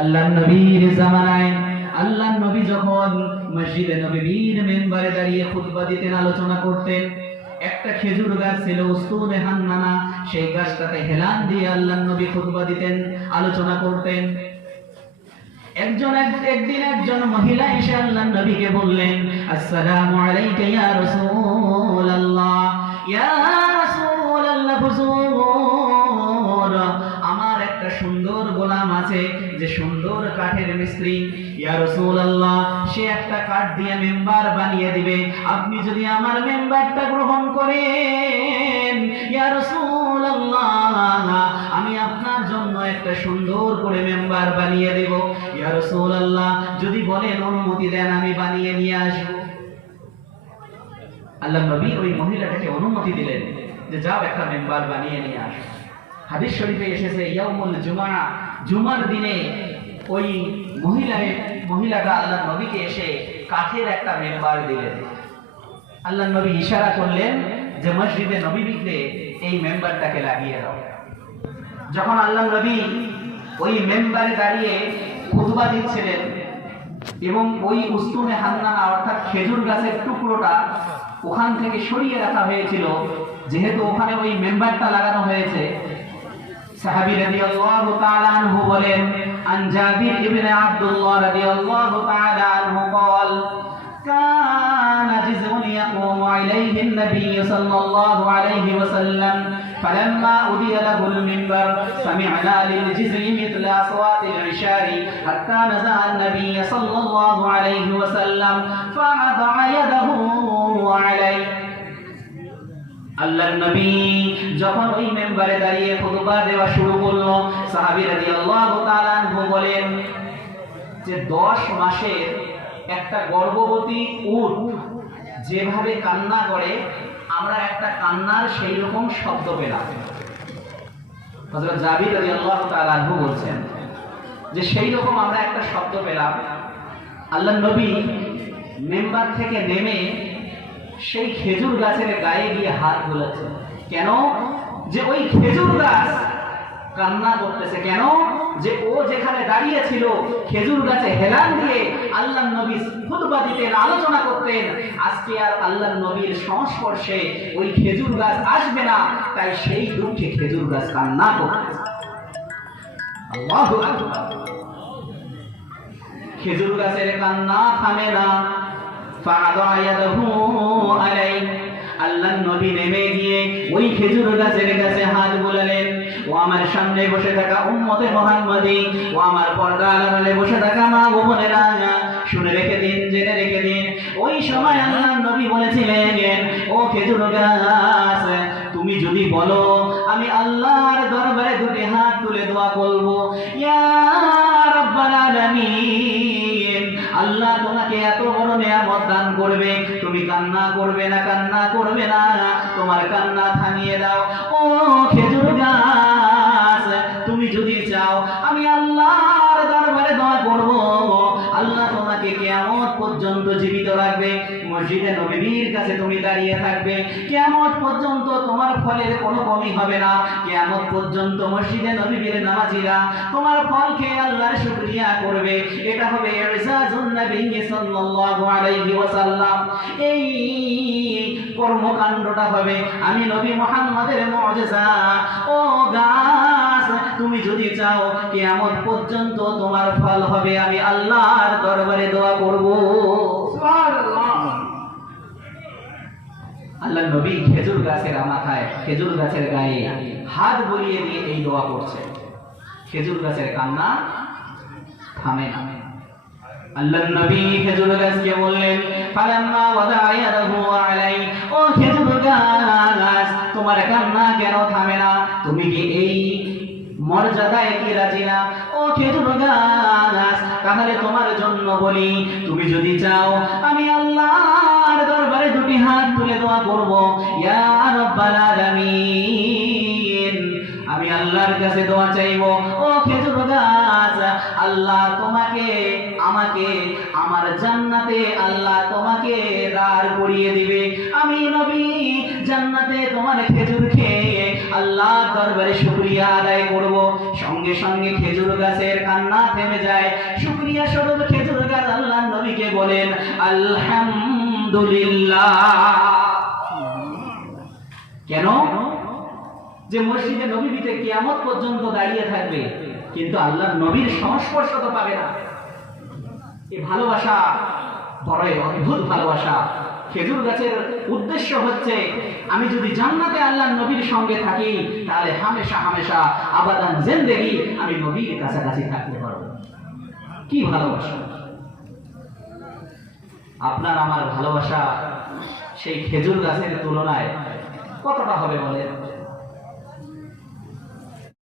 আল্লাহ নবীর জামানায়, আল্লাহ নবী যখন মসজিদে নবীর মেম্বারে দাঁড়িয়ে খুতবা দিতেন, আলোচনা করতেন, একটা খেজুর গাছ ছিল উস্তুনে হান্নানা, সেই গাছটাকে হেলান দিয়ে আল্লাহ নবী খুতবা দিতেন, আলোচনা করতেন। একজন একদিন একজন মহিলা এসে আল্লাহ নবীকে বললেন, আসসালামু আলাইকা ইয়া রাসূলুল্লাহ। ইয়া রাসূলুল্লাহ, হুজুর। একটা সুন্দর গোলাম আছে যে সুন্দর কাঠের মিস্ত্রি। ইয়া রাসূলুল্লাহ, সে একটা কাঠ দিয়ে মেম্বার বানিয়ে দিবে। আপনি যদি আমার মেম্বারটা গ্রহণ করেন, ইয়া আমি আপনার জন্য একটা সুন্দর করে মেম্বার বানিয়ে দেব। ইয়া যদি বলেন অনুমতি দেন, আমি বানিয়ে নিয়ে আসব। আল্লাহ নবী ওই মহিলাটাকে অনুমতি দিলেন যে যাও একটা মেম্বার বানিয়ে নিয়ে আসো। হাদিস শরীফে এসেছে, ইয়াউমুল জুমা জুমার দিনে ওই মহিলা মহিলাটা আল্লাহ নবীকে এসে কাঠের একটা মেম্বার দিলেন। আল্লাহ নবী ইশারা করলেন যে, মসজিদে নবীতে এই মেম্বারটাকে লাগিয়ে দাও। যখন আল্লাহ নবী ওই মেম্বারে দাঁড়িয়ে খুতবা দিচ্ছিলেন এবং ওই উস্তুনে হান্নানা অর্থাৎ খেজুর গাছের টুকরোটা ওখান থেকে সরিয়ে রাখা হয়েছিল, যেহেতু ওখানে ওই মেম্বারটা লাগানো হয়েছে সাহাবী রাদিয়াল্লাহু তাআলা আনহু বলেন আন জাবির ইবনে আব্দুল্লাহ রাদিয়াল্লাহু তাআলা আনহু قال كان جزء يقوم عليه النبي صلى الله عليه وسلم فلما أدي له المنبر سمعنا للجزء مثل أصوات العشار حتى نزع النبي صلى الله عليه وسلم فوضع يده عليه আল্লাহর নবী যখন ওই মেম্বারে দাঁড়িয়ে খুতবা দেওয়া শুরু করল, সাহাবী রাদিয়াল্লাহু তাআলা আনহু বলেন যে 10 মাসের একটা গর্ভবতী উট যেভাবে কান্না করে, আমরা একটা কান্নার সেই রকম শব্দ পেলাম। হযরত জাবির রাদিয়াল্লাহু তাআলা আনহু বলছেন যে সেই রকম আমরা একটা শব্দ পেলাম। আল্লাহ নবী মেম্বার থেকে নেমে সেই খেজুর গাছের গায়ে গিয়ে হাত বোলাচ্ছে কেন? যে ওই খেজুর গাছ কান্না করতেছে। কেন? যে ও যেখানে দাঁড়িয়ে ছিল, খেজুর গাছে হেলান দিয়ে আল্লাহ নবী খুতবা দিতেন, আলোচনা করতেন, আজকে আর আল্লাহ নবীর সংস্পর্শে ওই খেজুর গাছ আসবে না, তাই সেই দুঃখে খেজুর গাছ কান্না করতেছে। খেজুর গাছের কান্না থামে না। ফাদা ইয়াদাহু নবী নেমে গিয়ে ওই খেজুর গাছের কাছে হাত বুলালেন। ও আমার সামনে বসে থাকা উম্মতে মুহাম্মাদি ও আমার পর্দা আড়ালে বসে থাকা মা ও বোনেরা শুনে রেখে দিন, জেনে রেখে দিন, ওই সময় আল্লাহ নবী বলেছিলেন, ও খেজুর গাছ, তুমি যদি বলো, আমি আল্লাহর দরবারে দুটি হাত তুলে দোয়া করব। ইয়া রাব্বাল আলামিন। করবে, তুমি কান্না করবে না, কান্না করবে না, তোমার কান্না থামিয়ে দাও। ও খেজুর গাছ পর্যন্ত জীবিত রাখবে মসজিদে নবীর কাছে তুমি দাঁড়িয়ে থাকবে। কেমন পর্যন্ত তোমার ফলের কোনো কমি হবে না। কিয়ামত পর্যন্ত মসজিদে নবীর নামাজিরা তোমার ফল খেয়ে আল্লাহর শুকরিয়া করবে। এটা হবে এই কর্মকাণ্ডটা হবে, আমি নবী মুহাম্মাদের মুজিজা। ও গাছ, তুমি যদি চাও, কিয়ামত পর্যন্ত তোমার ফল হবে, আমি আল্লাহর দরবারে দোয়া করব। আল্লাহ নবী খেজুর গাছের মাথায় খেজুর গাছের গায়ে হাত বলিয়ে দিয়ে এই দোয়া করছে। খেজুর গাছের কান্না থামে না। আল্লাহ নবী খেজুর গাছকে বললেন, ফালাম্মা আলাই ও খেজুর গাছ, তোমার কান্না কেন থামে না? তুমি কি এই মর্যাদায় কি রাজি না? ও খেজুর গাছ, তাহলে তোমার জন্য বলি, তুমি যদি চাও আমি আল্লাহর দরবারে দুটি হাত তুলে দোয়া করব। ইয়া রাব্বাল আলামিন। আমি আল্লাহর কাছে দোয়া চাইব। ও খেজুর গাছ, আল্লাহ তোমাকে, আমাকে, আমার জান্নাতে আল্লাহ তোমাকে দাঁড় করিয়ে দিবে। আমি নবী, জান্নাতে তোমার খেজুর খেয়ে আল্লাহ দরবারে শুকরিয়া আদায় করব। সঙ্গে সঙ্গে খেজুর গাছের কান্না থেমে যায়। শুক্রিয়া স্বরূপ খেজুর গাছ আল্লাহ নবীকে বলেন আলহামদুলিল্লাহ কেন? যে মসজিদে কিয়ামত পর্যন্ত দাঁড়িয়ে থাকবে, কিন্তু আল্লাহ নবীর সংস্পর্শ তো পাবে না। ভালোবাসা বড়ই অদ্ভুত ভালোবাসা। খেজুর গাছের উদ্দেশ্য হচ্ছে, আমি যদি জান্নাতে আল্লাহ নবীর সঙ্গে থাকি, তাহলে হামেশা হামেশা আবাদান জেন্দেগি আমি নবীর কাছাকাছি থাকতে পারব। কি ভালোবাসা? আপনার আমার ভালোবাসা সেই খেজুর গাছের তুলনায় কতটা হবে বলেন?